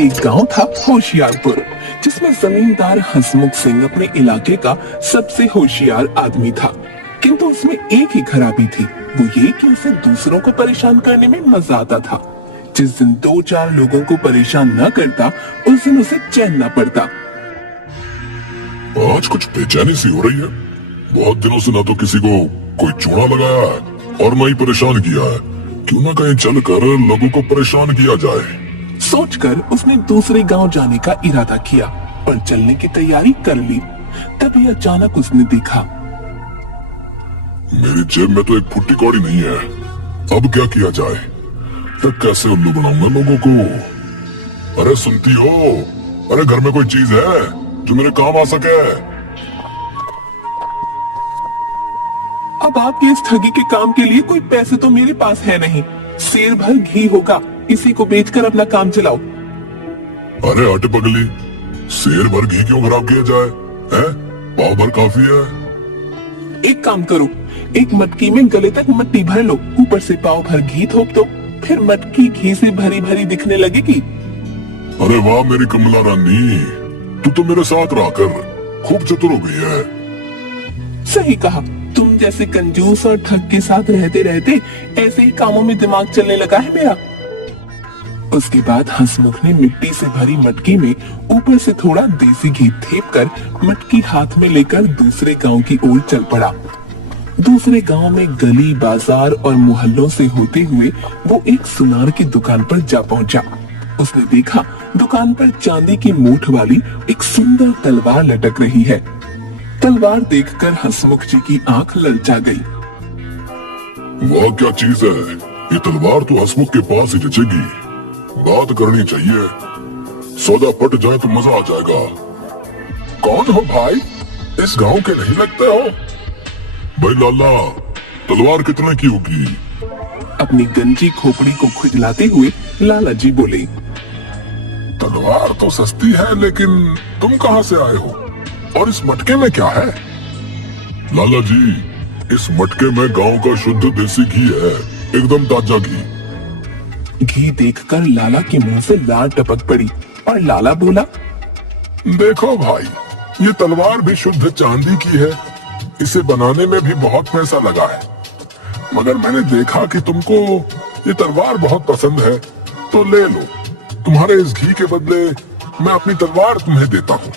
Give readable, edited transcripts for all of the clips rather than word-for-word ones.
एक गांव था होशियारपुर, जिसमें जमींदार हंसमुख सिंह अपने इलाके का सबसे होशियार आदमी था। किंतु उसमें एक ही खराबी थी, वो ये कि उसे दूसरों को परेशान करने में मजा आता था। जिस दिन 2-4 लोगों को परेशान न करता, उस दिन उसे चैन न पड़ता। आज कुछ बेचैनी सी हो रही है। बहुत दिनों से ना तो किसी को कोई चूना लगाया है और ना ही परेशान किया है। क्यों ना कहीं चलकर लोगों को परेशान किया जाए। सोचकर उसने दूसरे गांव जाने का इरादा किया और चलने की तैयारी कर ली। तभी अचानक उसने देखा, मेरी जेब में तो एक फुट्टी कौड़ी नहीं है। अब क्या किया जाए? तब कैसे उल्लू बनाऊंगा लोगों को? अरे सुनती हो? अरे घर में कोई चीज है जो मेरे काम आ सके? अब आपके इस ठगी के काम के लिए कोई पैसे तो मेरे पास है नहीं। शेर भर घी होगा, इसी को बेचकर अपना काम चलाओ। अरे हट पगली, शेर भर घी क्यों खराब किया जाए? हैं? पाव भर काफी है। एक काम करो, एक मटकी में गले तक मट्टी भर लो, ऊपर से पाव भर घी थोप दो, फिर मटकी घी से भरी भरी दिखने लगेगी। अरे वाह मेरी कमला रानी, तू तो मेरे साथ रहकर खूब चतुर हो गई है। सही कहा, तुम जैसे कंजूस और ठग के साथ रहते रहते ऐसे ही कामों में दिमाग चलने लगा है मेरा। उसके बाद हंसमुख ने मिट्टी से भरी मटकी में ऊपर से थोड़ा देसी घी थेप कर मटकी हाथ में लेकर दूसरे गांव की ओर चल पड़ा। दूसरे गांव में गली, बाजार और मोहल्लों से होते हुए वो एक सुनार की दुकान पर जा पहुंचा। उसने देखा दुकान पर चांदी की मूठ वाली एक सुंदर तलवार लटक रही है। तलवार देखकर हंसमुख जी की आंख ललचा गई। वाह क्या चीज है ये तलवार, तो हंसमुख के पास ही जचेगी। बात करनी चाहिए, सौदा पट जाए तो मजा आ जाएगा। कौन हो भाई? इस गांव के नहीं लगते हो? भाई लाला, तलवार कितने की होगी? अपनी गंजी खोपड़ी को खुजलाते हुए लाला जी बोले, तलवार तो सस्ती है, लेकिन तुम कहां से आए हो और इस मटके में क्या है? लाला जी, इस मटके में गांव का शुद्ध देसी घी है, एकदम ताजा घी। घी देखकर लाला के मुंह से लार टपक पड़ी और लाला बोला, देखो भाई, ये तलवार भी शुद्ध चांदी की है। इसे बनाने में भी बहुत पैसा लगा है, मगर मैंने देखा कि तुमको ये तलवार बहुत पसंद है, तो ले लो। तुम्हारे इस घी के बदले मैं अपनी तलवार तुम्हें देता हूँ।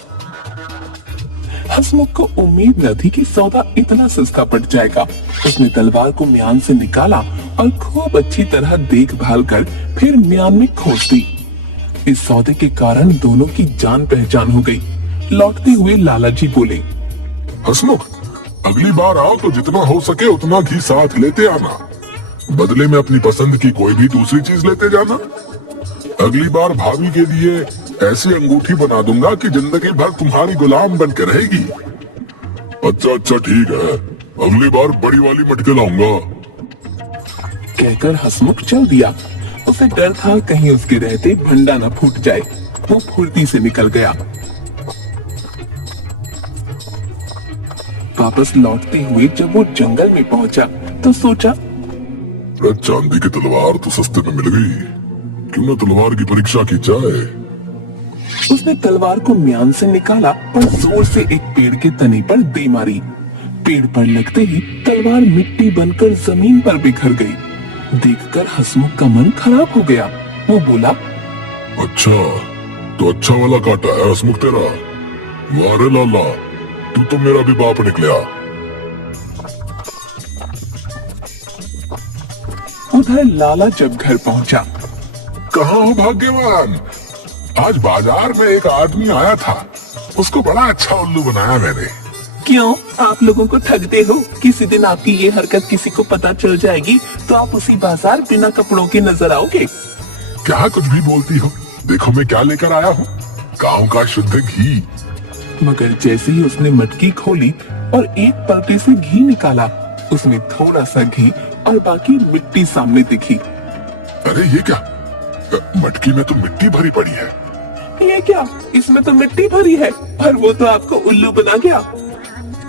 हंसमुख को उम्मीद न थी कि सौदा इतना सस्ता पड़ जाएगा। उसने तलवार को म्यान से निकाला और खूब अच्छी तरह देखभाल कर फिर म्यान में खोस दी। इस सौदे के कारण दोनों की जान पहचान हो गई। लौटते हुए लाला जी बोले, हंसमुख, अगली बार आओ तो जितना हो सके उतना घी साथ लेते आना। बदले में अपनी पसंद की कोई भी दूसरी चीज लेते जाना। अगली बार भाभी के लिए ऐसी अंगूठी बना दूंगा कि जिंदगी भर तुम्हारी गुलाम बन के रहेगी। अच्छा ठीक है, अगली बार बड़ी वाली मटके लाऊंगा। कहकर हंसमुख चल दिया। उसे डर था कहीं उसके रहते भंडा न फूट जाए। वो फुर्ती से निकल गया। वापस लौटते हुए जब वो जंगल में पहुंचा तो सोचा, चांदी की तलवार तो सस्ते में मिल गई, क्यों ना तलवार की परीक्षा की जाए। उसने तलवार को म्यान से निकाला और जोर से एक पेड़ के तने पर दे मारी। पेड़ पर लगते ही तलवार मिट्टी बनकर जमीन पर बिखर गई। देखकर हंसमुख का मन खराब हो गया। वो बोला, अच्छा तो अच्छा वाला काटा है हंसमुख तेरा। वाह रे लाला, तू तो मेरा भी बाप निकला। उधर लाला जब घर पहुंचा, कहाँ हो भाग्यवान? आज बाजार में एक आदमी आया था, उसको बड़ा अच्छा उल्लू बनाया मैंने। क्यों, आप लोगों को ठगते हो? किसी दिन आपकी ये हरकत किसी को पता चल जाएगी तो आप उसी बाजार बिना कपड़ों के नजर आओगे। क्या कुछ भी बोलती हो? देखो मैं क्या लेकर आया हूँ, गाँव का शुद्ध घी। मगर जैसे ही उसने मटकी खोली और एक पलटे से घी निकाला, उसमें थोड़ा सा घी और बाकी मिट्टी सामने दिखी। अरे ये क्या? मटकी में तो मिट्टी भरी पड़ी है। ये क्या? इसमें तो मिट्टी भरी है और वो तो आपको उल्लू बना गया।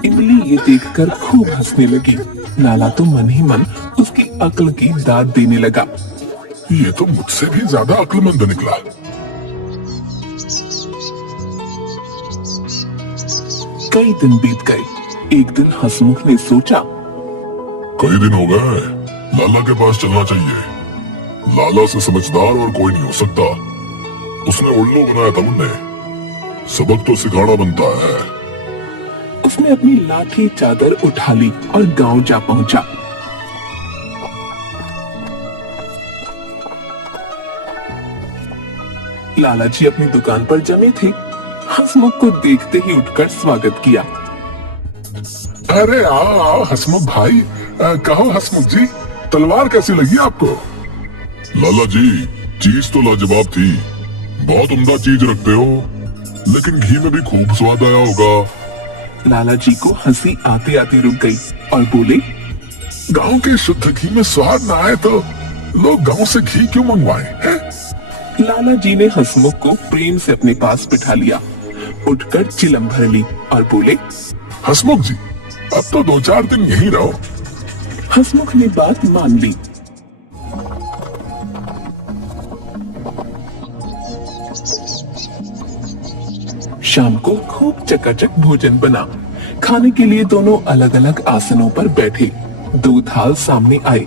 इमली ये देखकर खूब हंसने लगी। लाला तो मन ही मन उसकी अक्ल की दाद देने लगा। ये तो मुझसे भी ज्यादा अक्लमंद निकला। कई दिन बीत गए। एक दिन हंसमुख ने सोचा, कई दिन हो गए, लाला के पास चलना चाहिए। लाला से समझदार और कोई नहीं हो सकता। उसने उल्लू बनाया था मुन्ने, सबक तो सिखाना बनता है। उसने अपनी लाठी चादर उठा ली और गांव जा पहुंचा। लाला जी अपनी दुकान पर जमे थे। हंसमुख को देखते ही उठकर स्वागत किया। अरे आओ आओ हसमुख भाई, कहो हसमुख जी, तलवार कैसी लगी आपको? लाला जी, चीज तो लाजवाब थी, बहुत उम्दा चीज रखते हो, लेकिन घी में भी खूब स्वाद आया होगा। लाला जी को हंसी आते आते रुक गई और बोले, गांव के शुद्ध घी में स्वाद ना आए तो लोग गांव से घी क्यों मंगवाएं हैं? लाला जी ने हंसमुख को प्रेम से अपने पास बिठा लिया, उठकर चिलम भर ली और बोले, हसमुख जी, अब तो 2-4 दिन यहीं रहो। हंसमुख ने बात मान ली। शाम को खूब चकाचक भोजन बना। खाने के लिए दोनों अलग अलग आसनों पर बैठे। 2 थाल सामने आए।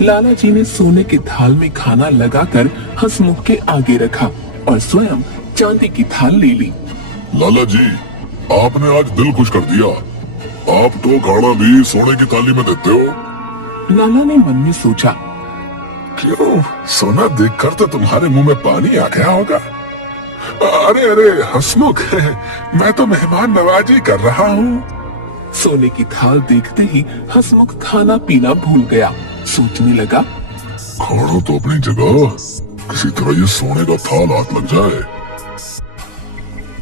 लाला जी ने सोने के थाल में खाना लगाकर हंसमुख के आगे रखा और स्वयं चांदी की थाल ले ली। लाला जी, आपने आज दिल खुश कर दिया। आप तो खाना भी सोने की थाली में देते हो। लाला ने मन में सोचा, क्यों, सोना देखकर तो तुम्हारे मुंह में पानी आ गया होगा। अरे अरे हसमुख, मैं तो मेहमान नवाजी कर रहा हूँ। सोने की थाल देखते ही हंसमुख खाना पीना भूल गया। सोचने लगा, खाना तो अपनी जगह, किसी तरह ये सोने का थाल हाथ लग जाए।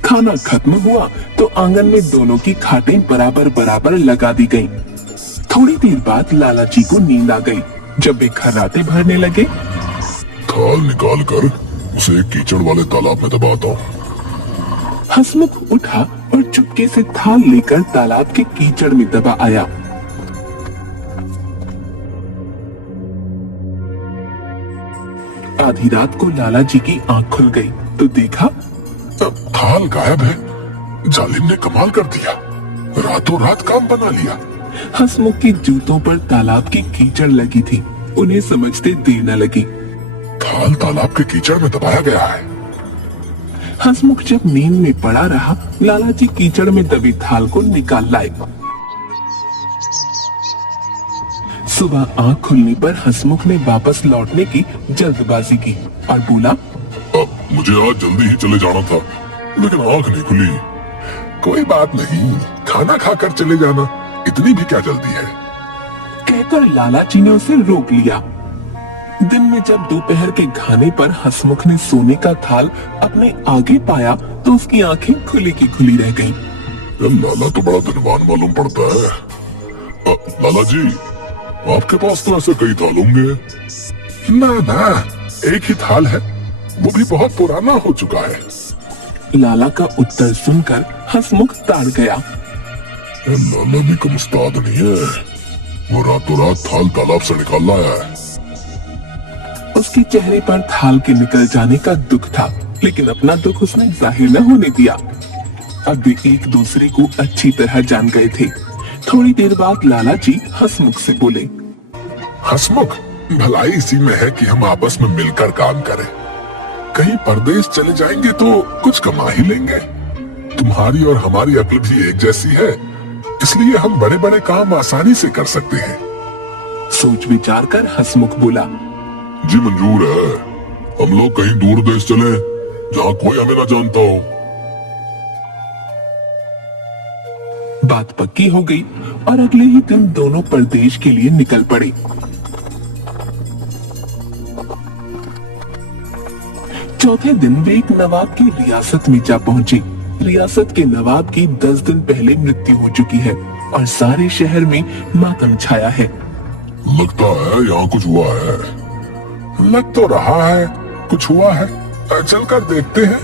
खाना खत्म हुआ तो आंगन में दोनों की खाटें बराबर बराबर लगा दी गईं। थोड़ी देर बाद लाला जी को नींद आ गई। जब वे खर्राटे भरने लगे, थाल निकाल कर उसे एक कीचड़ वाले तालाब में दबाता हूँ। हंसमुख उठा और चुपके से थाल लेकर तालाब के कीचड़ में दबा आया। आधी रात को लाला जी की आंख खुल गई तो देखा, थाल गायब है। जालिम ने कमाल कर दिया, रातों रात काम बना लिया। हंसमुख के जूतों पर तालाब की कीचड़ लगी थी। उन्हें समझते देर न लगी। थाल तालाब के कीचड़ में दबाया गया है। हंसमुख जब नींद में पड़ा रहा, लाला जी कीचड़ में दबी थाल को निकाल लाए। सुबह आंख खुलने पर हंसमुख ने वापस लौटने की जल्दबाजी की और बोला, अब मुझे आज जल्दी ही चले जाना था, लेकिन आंख नहीं खुली। कोई बात नहीं, खाना खाकर चले जाना, इतनी भी क्या जल्दी है। कहकर लाला जी ने उसे रोक लिया। दिन में जब दोपहर के खाने पर हंसमुख ने सोने का थाल अपने आगे पाया तो उसकी आंखें खुली की खुली रह गईं। लाला तो बड़ा धनवान मालूम पड़ता है। लाला जी, आपके पास तो ऐसे कई थाल होंगे। ना ना, एक ही थाल है, वो भी बहुत पुराना हो चुका है। लाला का उत्तर सुनकर हंसमुख ताड़ गया। लाला भी कम उस्ताद नहीं है, वो रातों रात थाल तालाब से निकाल लाया है। उसके चेहरे पर थाल के निकल जाने का दुख था, लेकिन अपना दुख उसने जाहिर न होने दिया। अब वे एक दूसरे को अच्छी तरह जान गए थे। थोड़ी देर बाद लाला जी हंसमुख से बोले, हंसमुख, भलाई इसी में है कि हम आपस में मिलकर काम करें। कहीं परदेश चले जाएंगे तो कुछ कमा ही लेंगे। तुम्हारी और हमारी अक्ल भी एक जैसी है, इसलिए हम बड़े बड़े काम आसानी से कर सकते हैं। सोच विचार कर हंसमुख बोला, जी मंजूर है। हम लोग कहीं दूर देश चले, जहाँ कोई हमें ना जानता हो। बात पक्की हो गई और अगले ही दिन दोनों परदेश के लिए निकल पड़े। चौथे दिन वे एक नवाब की रियासत में जा पहुंचे। रियासत के नवाब की 10 दिन पहले मृत्यु हो चुकी है और सारे शहर में मातम छाया है। लगता है यहाँ कुछ हुआ है। लग तो रहा है कुछ हुआ है, चलकर देखते हैं।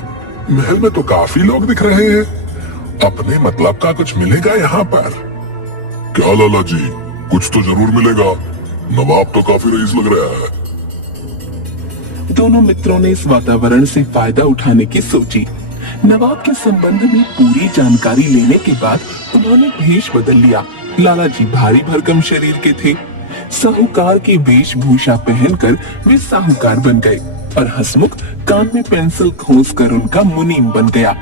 महल में तो काफी लोग दिख रहे हैं, अपने मतलब का कुछ मिलेगा यहाँ पर। क्या लाला जी, कुछ तो जरूर मिलेगा। नवाब तो काफी रईस लग रहा है। दोनों मित्रों ने इस वातावरण से फायदा उठाने की सोची। नवाब के संबंध में पूरी जानकारी लेने के बाद उन्होंने भेष बदल लिया। लाला जी भारी भरकम शरीर के थे। साहूकार की वेशभूषा पहनकर वे साहूकार बन गए और हंसमुख कान में पेंसिल खोस कर उनका मुनीम बन गया।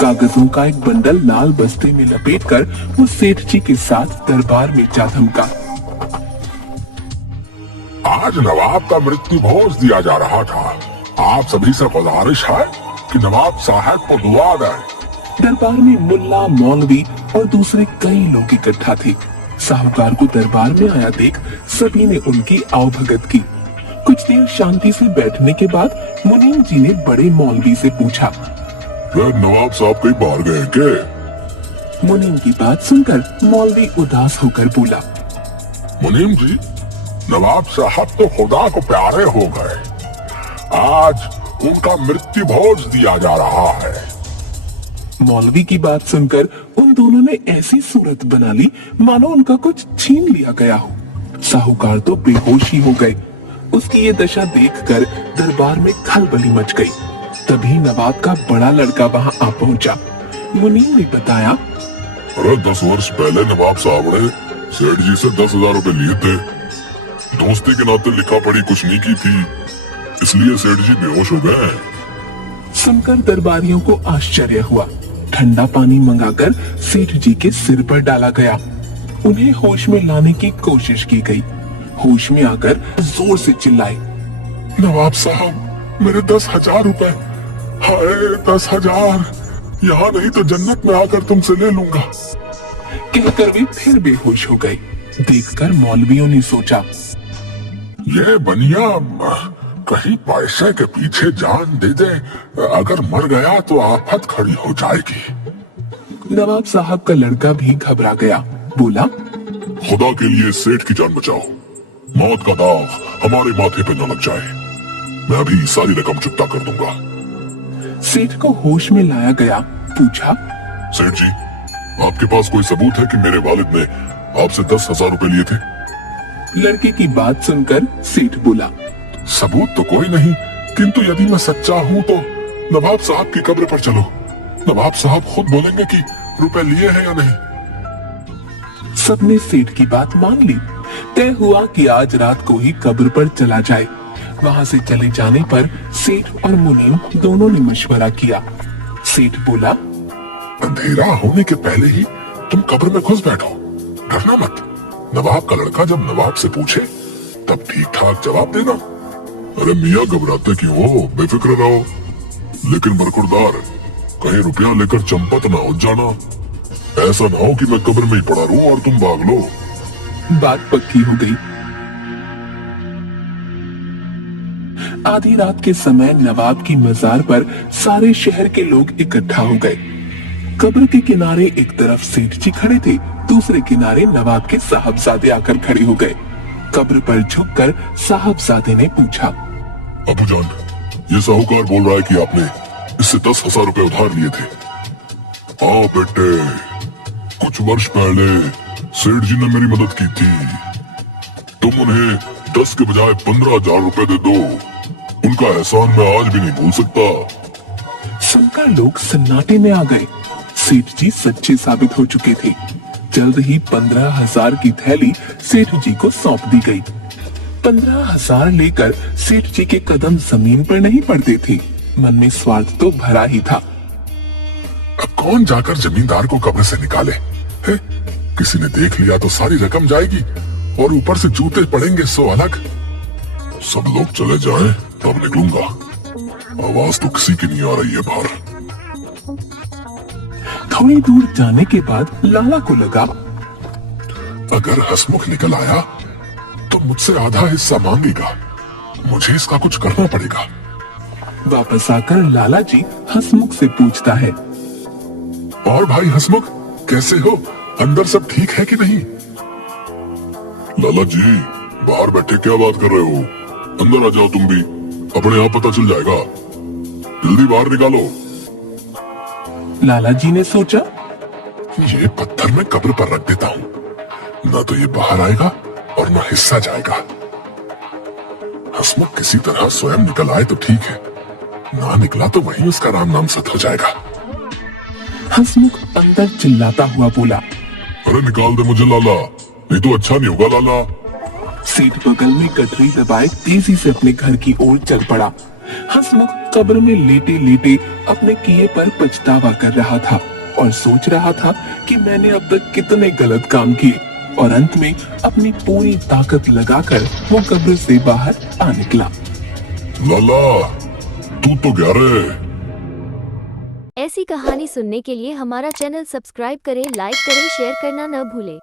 कागजों का एक बंडल लाल बस्ते में लपेटकर वो सेठ जी के साथ दरबार में जा धमका। आज नवाब का मृत्यु भोज दिया जा रहा था। आप सभी से गुजारिश है कि नवाब साहब को दुआ दें। दरबार में मुल्ला, मौलवी और दूसरे कई लोग इकट्ठा थे। साहूकार को दरबार में आया देख सभी ने उनकी आवभगत की। कुछ देर शांति से बैठने के बाद मुनीम जी ने बड़े मौलवी से पूछा, नवाब साहब कहीं बाहर गए क्या? मुनीम की बात सुनकर मौलवी उदास होकर बोला, मुनीम जी, नवाब साहब तो खुदा को प्यारे हो गए। आज उनका मृत्यु भोज दिया जा रहा है। मौलवी की बात सुनकर उन दोनों ने ऐसी सूरत बना ली मानो उनका कुछ छीन लिया गया हो। साहूकार तो बेहोश ही हो गए। उसकी ये दशा देखकर दरबार में खलबली मच गई। तभी नवाब का बड़ा लड़का वहां आ पहुंचा। मुनीम ने बताया, अरे 10 वर्ष पहले नवाब साहब ने सेठ जी से 10,000 रुपए लिए थे। दोस्ती के नाते लिखा पढ़ी कुछ नहीं की थी, इसलिए सेठ जी बेहोश हो गए। सुनकर दरबारियों को आश्चर्य हुआ। ठंडा पानी मंगाकर सेठ जी के सिर पर डाला गया। उन्हें होश में लाने की कोशिश की गई। होश में आकर जोर से चिल्लाए, नवाब साहब, मेरे 10,000 रुपए। हाय 10,000, यहाँ नहीं तो जन्नत में आकर तुमसे ले लूंगा। कहकर वे फिर बेहोश हो गए। देखकर मौलवियों ने सोचा, ये बनिया कहीं पैसे के पीछे जान दे दे, अगर मर गया तो आफत खड़ी हो जाएगी। नवाब साहब का लड़का भी घबरा गया। बोला, खुदा के लिए सेठ की जान बचाओ। मौत का दाग हमारे माथे पे न लग जाए। मैं अभी सारी रकम चुकता कर दूंगा। सेठ को होश में लाया गया। पूछा, सेठ जी, आपके पास कोई सबूत है कि मेरे वालिद ने आपसे 10,000 रुपए लिए थे? लड़के की बात सुनकर सेठ बोला, सबूत तो कोई नहीं, किंतु यदि मैं सच्चा हूँ तो नवाब साहब की कब्र पर चलो। नवाब साहब खुद बोलेंगे कि रुपए लिए हैं या नहीं। सबने सेठ की बात मान ली। तय हुआ कि आज रात को ही कब्र पर चला जाए। वहां से चले जाने पर सेठ और मुनीम दोनों ने मशवरा किया। सेठ बोला, अंधेरा होने के पहले ही तुम कब्र में घुस बैठो, डरना मत। नवाब का लड़का जब नवाब से पूछे तब ठीक ठाक जवाब देना। अरे मियाँ, घबराते क्यों हो? बेफिक्र रहो। लेकिन बरखुरदार, कहीं रुपया लेकर चंपत ना हो जाना। ऐसा ना हो कि मैं कब्र में ही पड़ा रहूं और तुम भाग लो। बात पक्की हो गई। आधी रात के समय नवाब की मजार पर सारे शहर के लोग इकट्ठा हो गए। कब्र के किनारे एक तरफ सेठ जी खड़े थे, दूसरे किनारे नवाब के साहबजादे आकर खड़े हो गए। कब्र पर झुककर साहबजादे ने पूछा, अबू जान, ये साहूकार बोल रहा है कि आपने इससे 10,000 रुपए उधार लिए थे। हाँ बेटे, कुछ वर्ष पहले सेठ जी ने मेरी मदद की थी। तुम उन्हें 10 के बजाय 15,000 रुपए दे दो। उनका एहसान मैं आज भी नहीं भूल सकता। सुनकर लोग सन्नाटे में आ गए। सेठ जी सच्चे साबित हो चुके थे। जल्द ही 15,000 की थैली सेठ जी को सौंप दी गई। 15,000 लेकर सेठ जी के कदम जमीन पर नहीं पड़ते थे। मन में स्वार्थ तो भरा ही था। अब कौन जाकर जमींदार को कब्र से निकाले है? किसी ने देख लिया तो सारी रकम जाएगी और ऊपर से जूते पड़ेंगे 100 अलग। सब लोग चले जाएं तब निकलूंगा। आवाज तो किसी की नहीं आ रही है बाहर। थोड़ी दूर जाने के बाद लाला को लगा, अगर हसमुख निकल आया तो मुझसे आधा हिस्सा मांगेगा। मुझे इसका कुछ करना पड़ेगा। वापस आकर लाला जी हसमुख से पूछता है, और भाई हसमुख, कैसे हो? अंदर सब ठीक है कि नहीं? लाला जी, बाहर बैठे क्या बात कर रहे हो? अंदर आ जाओ तुम भी, अपने आप पता चल जाएगा। जल्दी बाहर निकालो। लाला जी ने सोचा, ये पत्थर मैं कब्र पर रख देता हूँ, ना तो ये बाहर आएगा और ना हिस्सा जाएगा। हसमुख किसी तरह स्वयं निकल आए तो ठीक है, ना निकला तो वही उसका राम नाम सत हो जाएगा। हंसमुख अंदर चिल्लाता हुआ बोला। अरे निकाल दे मुझे लाला, नहीं तो अच्छा नहीं होगा लाला। सेठ बगल में गठरी दबाए तेजी से अपने घर की ओर चल पड़ा। हंसमुख कब्र में लेटे लेटे अपने किए पर पछतावा कर रहा था और सोच रहा था कि मैंने अब तक कितने गलत काम किए, और अंत में अपनी पूरी ताकत लगाकर वो कब्र से बाहर आ निकला। लाला तू तो गया रे। ऐसी कहानी सुनने के लिए हमारा चैनल सब्सक्राइब करें, लाइक करें, शेयर करना न भूलें।